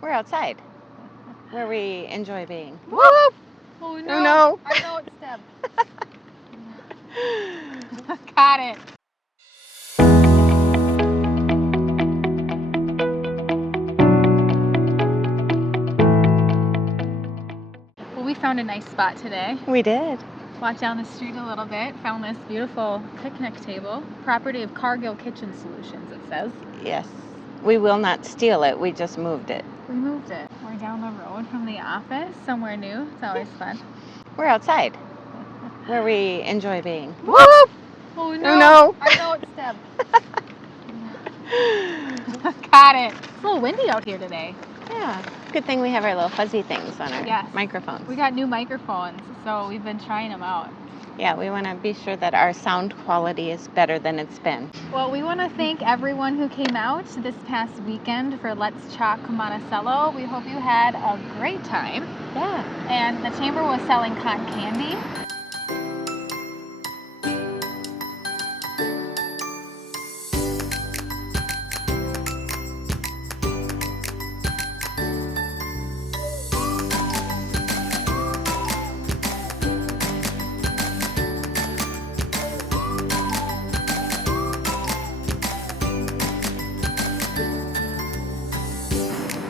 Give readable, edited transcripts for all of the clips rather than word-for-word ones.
We're outside, where we enjoy being. Whoop! Oh Oh, no! no. I know it's Deb. Got it. Well, we found a nice spot today. We did. Walked down the street a little bit, found this beautiful picnic table, property of Cargill Kitchen Solutions, it says. Yes. We will not steal it. We just moved it. We moved it. We're down the road from the office, somewhere new. It's always fun. We're outside, where we enjoy being. Whoop! Oh no! Oh, no. I know it's Deb. Got it. It's a little windy out here today. Yeah. Good thing we have our little fuzzy things on our microphones. We got new microphones, so we've been trying them out. Yeah, we want to be sure that our sound quality is better than it's been. Well, we want to thank everyone who came out this past weekend for Let's Chalk Monticello. We hope you had a great time. Yeah. And the chamber was selling cotton candy.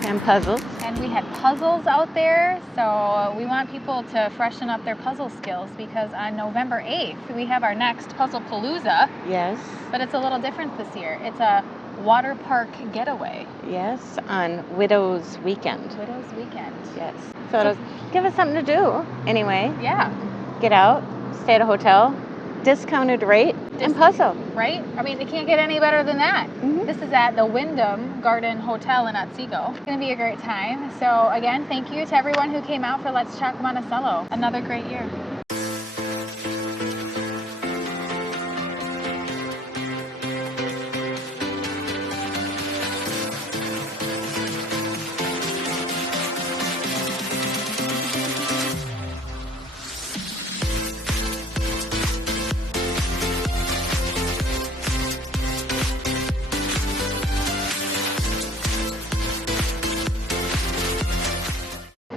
And puzzles. And we had puzzles out there, so we want people to freshen up their puzzle skills because on November 8th we have our next Puzzle Palooza, Yes. but it's a little different this year. It's a water park getaway. Yes, on Widow's Weekend. Widow's Weekend. Yes. So it'll give us something to do anyway. Yeah, Get out, stay at a hotel, discounted rate, and puzzle. right? I mean, it can't get any better than that. Mhm. This is at the Wyndham Garden Hotel in Otsego. It's going to be a great time. So again, thank you to everyone who came out for Let's Chalk Monticello. Another great year.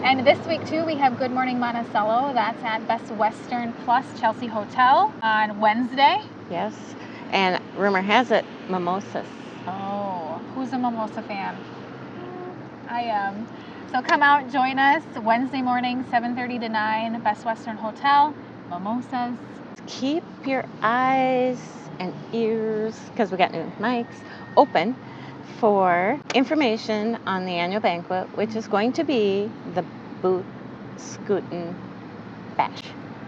And this week too, we have Good Morning Monticello. That's at Best Western Plus Chelsea Hotel on Wednesday. Yes. And rumor has it, mimosas. Oh, who's a mimosa fan? I am. So come out, join us Wednesday morning, 7:30 to 9, Best Western Hotel, mimosas. Keep your eyes and ears, because we got new mics, open for information on the annual banquet, which is going to be the Boot Scootin' Bash.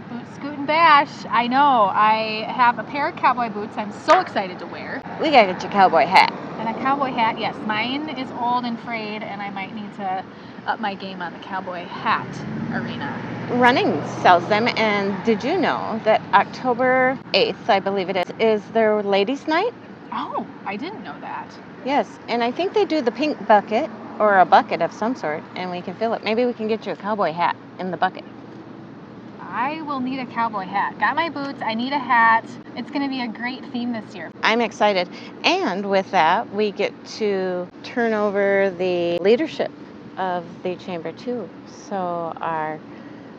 Boot Scoot and Bash. I know. I have a pair of cowboy boots I'm so excited to wear. We gotta get your cowboy hat. And a cowboy hat, yes. Mine is old and frayed, and I might need to up my game on the cowboy hat arena. Running sells them, and did you know that October 8th, I believe it is their ladies' night? Oh, I didn't know that. Yes, and I think they do the pink bucket, or a bucket of some sort, and we can fill it. Maybe we can get you a cowboy hat in the bucket. I will need a cowboy hat. Got my boots, I need a hat. It's going to be a great theme this year. I'm excited. And with that, we get to turn over the leadership of the chamber too. So our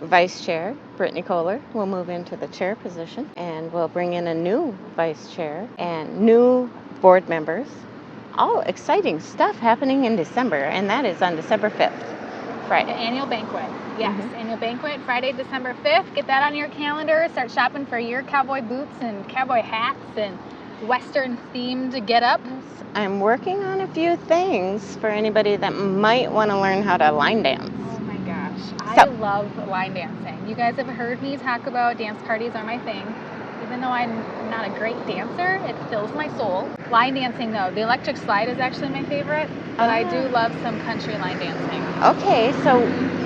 vice chair, Brittany Kohler, will move into the chair position, and we'll bring in a new vice chair and new board members. All exciting stuff happening in December, and that is on December 5th, The Friday. annual banquet. Yes, annual banquet, Friday, December 5th. Get that on your calendar. Start shopping for your cowboy boots and cowboy hats and Western themed get up. I'm working on a few things for anybody that might want to learn how to line dance. Oh my gosh, I So- love line dancing. You guys have heard me talk about dance parties are my thing. Even though I'm not a great dancer, it fills my soul. Line dancing though, the electric slide is actually my favorite, but I do love some country line dancing. Okay, so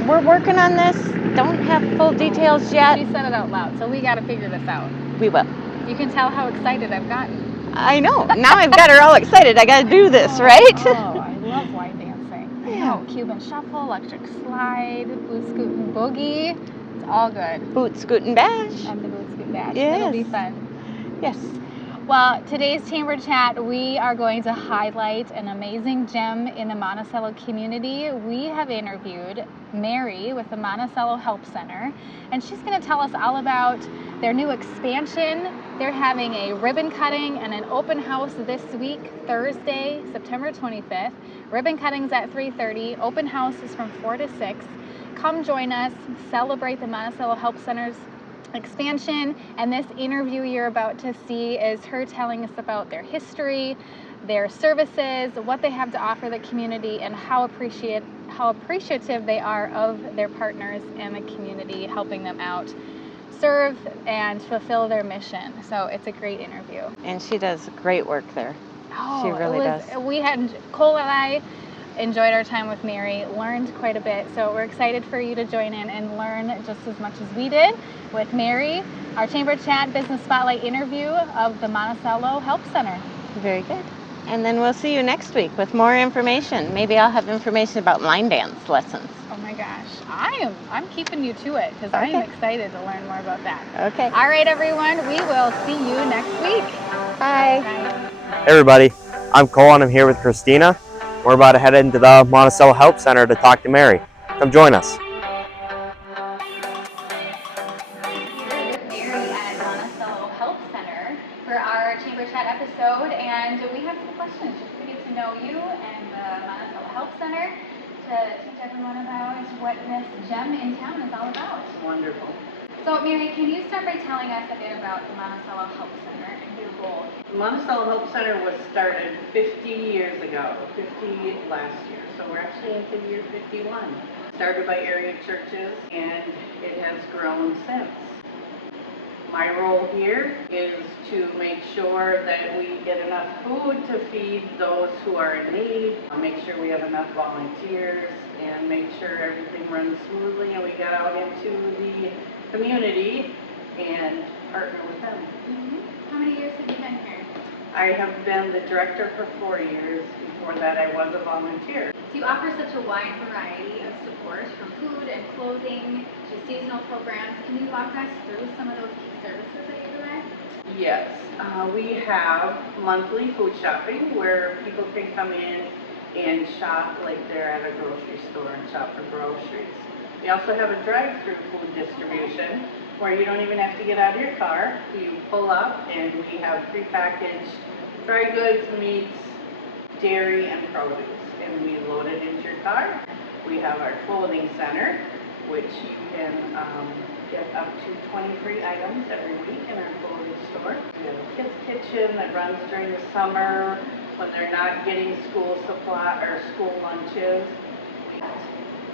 we're working on this. Don't have full details yet. She said it out loud, so we got to figure this out. We will. You can tell how excited I've gotten. I know. Now I've got her all excited. I got to do this, right? Oh, I love line dancing. I Yeah. know. Cuban shuffle, electric slide, boot scoot and boogie. It's all good. Boot Scootin' Bash. And the boot scoot bash. Yes. It'll be fun. Yes. Well, today's Chamber Chat, we are going to highlight an amazing gem in the Monticello community. We have interviewed Mary with the Monticello Help Center, and she's going to tell us all about their new expansion. They're having a ribbon cutting and an open house this week, Thursday, September 25th. Ribbon cutting's at 3:30. Open house is from 4 to 6. Come join us, celebrate the Monticello Help Center's expansion, and this interview you're about to see is her telling us about their history, their services, what they have to offer the community, and how appreciative they are of their partners and the community helping them out serve and fulfill their mission. So it's a great interview. And she does great work there. Oh, she really does. Cole and I enjoyed our time with Mary, learned quite a bit, so we're excited for you to join in and learn just as much as we did with Mary, our Chamber Chat Business Spotlight interview of the Monticello Help Center. Very good. And then we'll see you next week with more information. Maybe I'll have information about line dance lessons. Oh my gosh, I'm keeping you to it because I am excited to learn more about that. Okay. All right, everyone, we will see you next week. Bye. Hey everybody, I'm Cole and I'm here with Kristina. We're about to head into the Monticello Help Center to talk to Mary. Come join us. Here with Mary at Monticello Help Center for our Chamber Chat episode, and we have some questions just to get to know you and the Monticello Help Center to teach everyone about what this gem in town is all about. Wonderful. So Mary, can you start by telling us a bit about the Monticello Help Center and your role? The Monticello Help Center was started 50 years ago, 50 last year, so we're actually into year 51. Started by area churches, and it has grown since. My role here is to make sure that we get enough food to feed those who are in need, make sure we have enough volunteers, and make sure everything runs smoothly and we get out into the community and partner with them. Mm-hmm. How many years have you been here? I have been the director for 4 years. Before that, I was a volunteer. So you offer such a wide variety of support, from food and clothing to seasonal programs. Can you walk us through some of those key services that you provide? Yes, we have monthly food shopping where people can come in and shop like they're at a grocery store and shop for groceries. We also have a drive-through food distribution where you don't even have to get out of your car. You pull up and we have prepackaged dry goods, meats, dairy, and produce, and we load it into your car. We have our clothing center, which you can get up to 23 items every week in our clothing store. We have a kids kitchen that runs during the summer when they're not getting school supply or school lunches.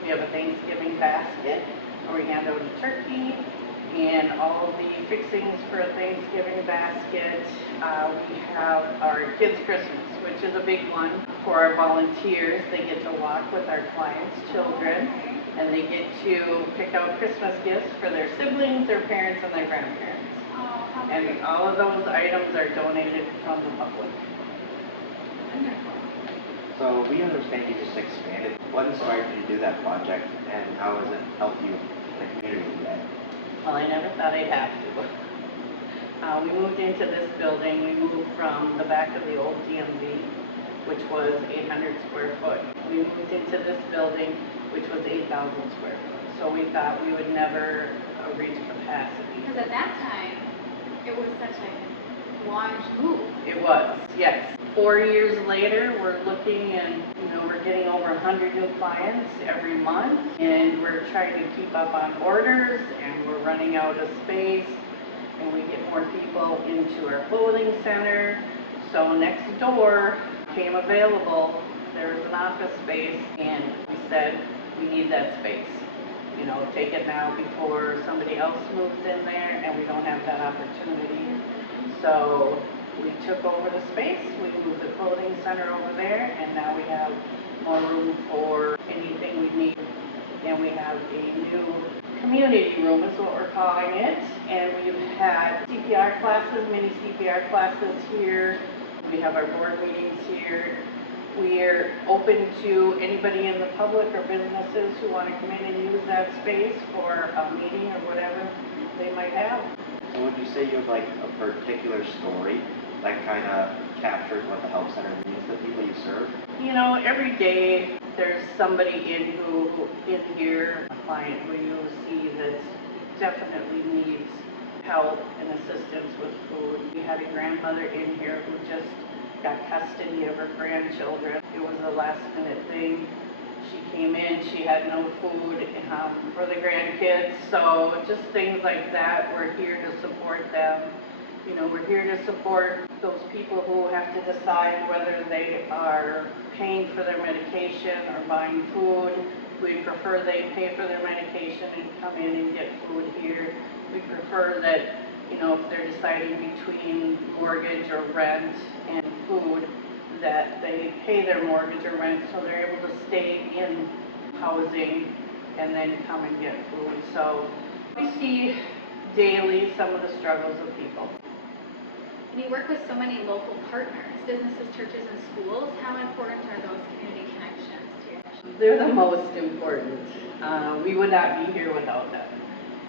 We have a Thanksgiving basket where we hand out a turkey and all the fixings for a Thanksgiving basket. We have our kids' Christmas, which is a big one for our volunteers. They get to walk with our clients' children, and they get to pick out Christmas gifts for their siblings, their parents, and their grandparents. And all of those items are donated from the public. So we understand you just expanded. What inspired you to do that project, and how has it helped you in the community today? Well, I never thought I'd have to. We moved into this building. We moved from the back of the old DMV, which was 800 square foot. We moved into this building, which was 8,000 square foot. So we thought we would never reach capacity. Because at that time, it was such a large move. It was, yes. 4 years later, we're looking and, we're getting over 100 new clients every month, and we're trying to keep up on orders, and we're running out of space, and we get more people into our clothing center. So next door came available. There was an office space, and we said, we need that space. Take it now before somebody else moves in there, and we don't have that opportunity. So we took over the space, we moved the clothing center over there, and now we have more room for anything we need. And we have a new community room is what we're calling it. And we've had CPR classes, mini CPR classes here. We have our board meetings here. We're open to anybody in the public or businesses who want to come in and use that space for a meeting or whatever they might have. So would you say you have like a particular story that kind of captures what the help center means to the people you serve? You know, every day there's somebody in here, a client who you see that definitely needs help and assistance with food. We had a grandmother in here who just got custody of her grandchildren. It was a last minute thing. She came in, she had no food for the grandkids, so just things like that. We're here to support them. You know, we're here to support those people who have to decide whether they are paying for their medication or buying food. We prefer they pay for their medication and come in and get food here. We prefer that, you know, if they're deciding between mortgage or rent and food, that they pay their mortgage or rent so they're able to stay in housing and then come and get food. So we see daily some of the struggles of people. And you work with so many local partners, businesses, churches, and schools. How important are those community connections to your mission? They're the most important. We would not be here without them.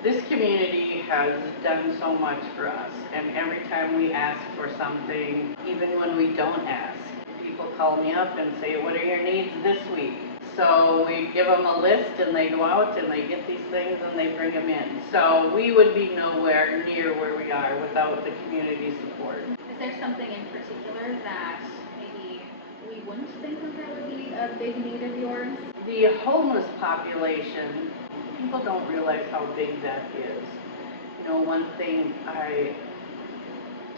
This community has done so much for us, and every time we ask for something, even when we don't ask, people call me up and say, what are your needs this week? So we give them a list and they go out and they get these things and they bring them in. So we would be nowhere near where we are without the community support. Is there something in particular that maybe we wouldn't think of that would be a big need of yours? The homeless population, people don't realize how big that is. You know, one thing I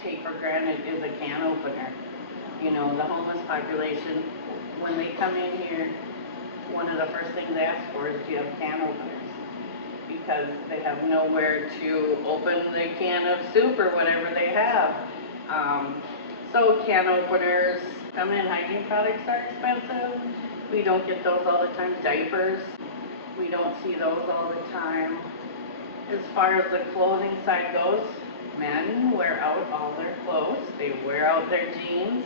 take for granted is a can opener. You know, the homeless population, when they come in here, one of the first things they ask for is, do you have can openers? Because they have nowhere to open the can of soup or whatever they have. So can openers, feminine hygiene products are expensive. We don't get those all the time. Diapers, we don't see those all the time. As far as the clothing side goes, men wear out all their clothes. They wear out their jeans.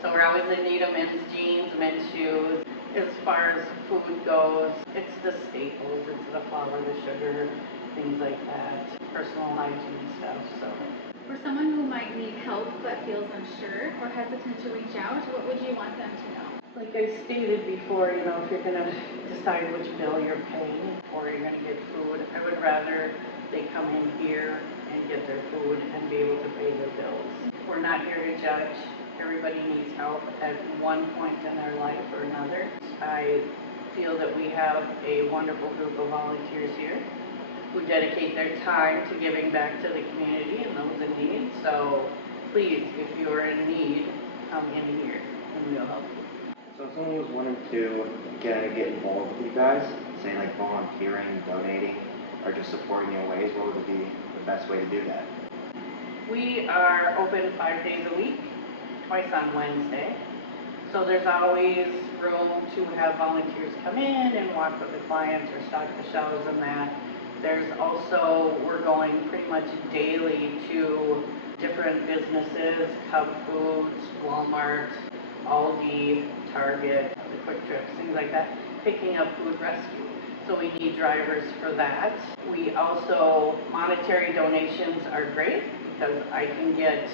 So we're always in need of men's jeans, men's shoes. As far as food goes, it's the staples. It's the flour, the sugar, things like that. Personal hygiene stuff, so. For someone who might need help but feels unsure or hesitant to reach out, what would you want them to know? Like I stated before, you know, if you're gonna decide which bill you're paying or you're gonna get food, I would rather they come in here and get their food and be able to pay their bills. We're not here to judge. Everybody needs help at one point in their life or another. I feel that we have a wonderful group of volunteers here who dedicate their time to giving back to the community and those in need. So please, if you are in need, come in here and we'll help you. So if someone was wanting to get involved with you guys, say like volunteering, donating, or just supporting you in ways, what would be the best way to do that? We are open 5 days a week, twice on Wednesday. So there's always room to have volunteers come in and walk with the clients or stock the shelves and that. There's also, we're going pretty much daily to different businesses, Cub Foods, Walmart, Aldi, Target, the Quick Trips, things like that, picking up food rescue. So we need drivers for that. We also, monetary donations are great because I can get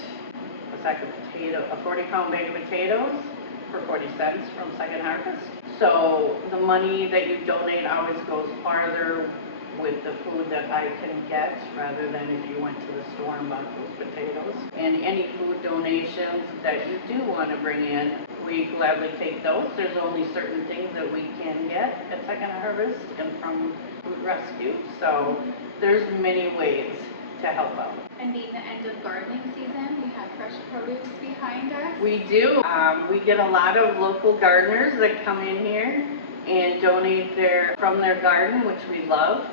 a sack of a 40-pound bag of potatoes for 40 cents from Second Harvest. So the money that you donate always goes farther with the food that I can get rather than if you went to the store and bought those potatoes. And any food donations that you do want to bring in, we gladly take those. There's only certain things that we can get at Second Harvest and from Food Rescue. So there's many ways to help out. And being the end of gardening season, we have fresh produce behind us. We do. We get a lot of local gardeners that come in here and donate from their garden, which we love.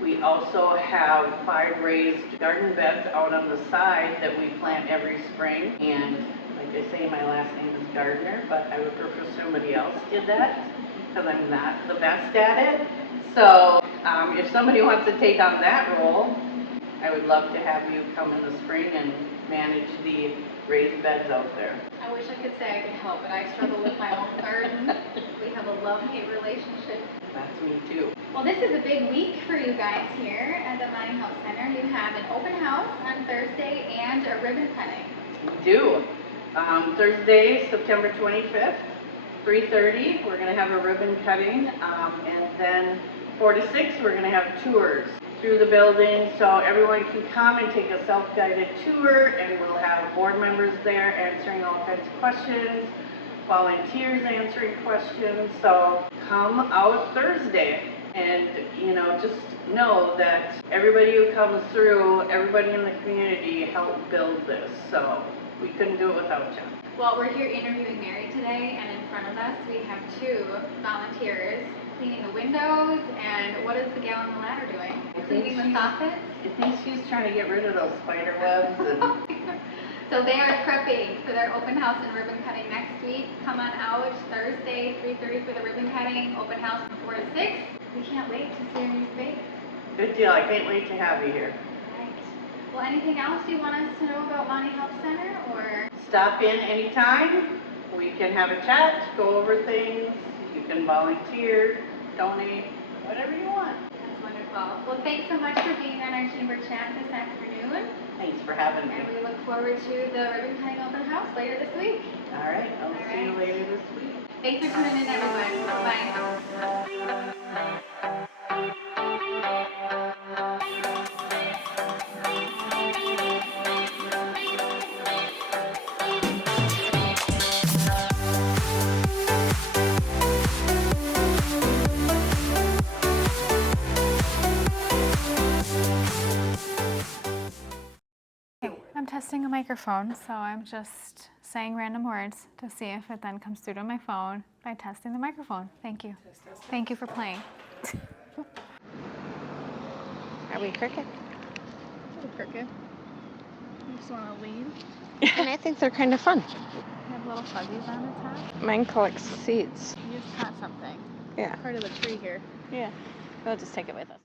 We also have 5 raised garden beds out on the side that we plant every spring. And like I say, my last name is Gardner, but I would prefer somebody else did that because I'm not the best at it. So if somebody wants to take on that role, I would love to have you come in the spring and manage the raised beds out there. I wish I could say I could help, but I struggle with my own garden. We have a love-hate relationship. That's me too. Well, this is a big week for you guys here at the Monticello Help Center. You have an open house on Thursday and a ribbon cutting. We do. Thursday, September 25th, 3:30, we're going to have a ribbon cutting, and then 4 to 6, we're going to have tours through the building, so everyone can come and take a self-guided tour, and we'll have board members there answering all kinds of questions, volunteers answering questions. So come out Thursday, and just know that everybody who comes through, everybody in the community helped build this, so we couldn't do it without you. Well, we're here interviewing Mary today, and in front of us we have 2 volunteers cleaning the windows, and what is the gal on the ladder doing? Cleaning the soffits? I think she's trying to get rid of those spider webs. So they are prepping for their open house and ribbon cutting next week. Come on out Thursday, 3:30 for the ribbon cutting, open house from 4 to 6. We can't wait to see your new space. Good deal. I can't wait to have you here. Right. Well, anything else you want us to know about Monticello Help Center, or? Stop in anytime. We can have a chat, go over things. You can volunteer, donate, whatever you want. That's wonderful. Well, thanks so much for being on our chamber chat this afternoon. Thanks for having me. And we look forward to the ribbon cutting open house later this week. All right. I'll see you later this week. Thanks for tuning in, everyone. Bye. I'm testing a microphone, so I'm just saying random words to see if it then comes through to my phone by testing the microphone. Thank you. Thank you for playing. Are we crooked? Crooked. You just want to lean. And I think they're kind of fun. You have little fuzzies on the top. Mine collects seeds. You just caught something. Yeah. Part of the tree here. Yeah. We'll just take it with us.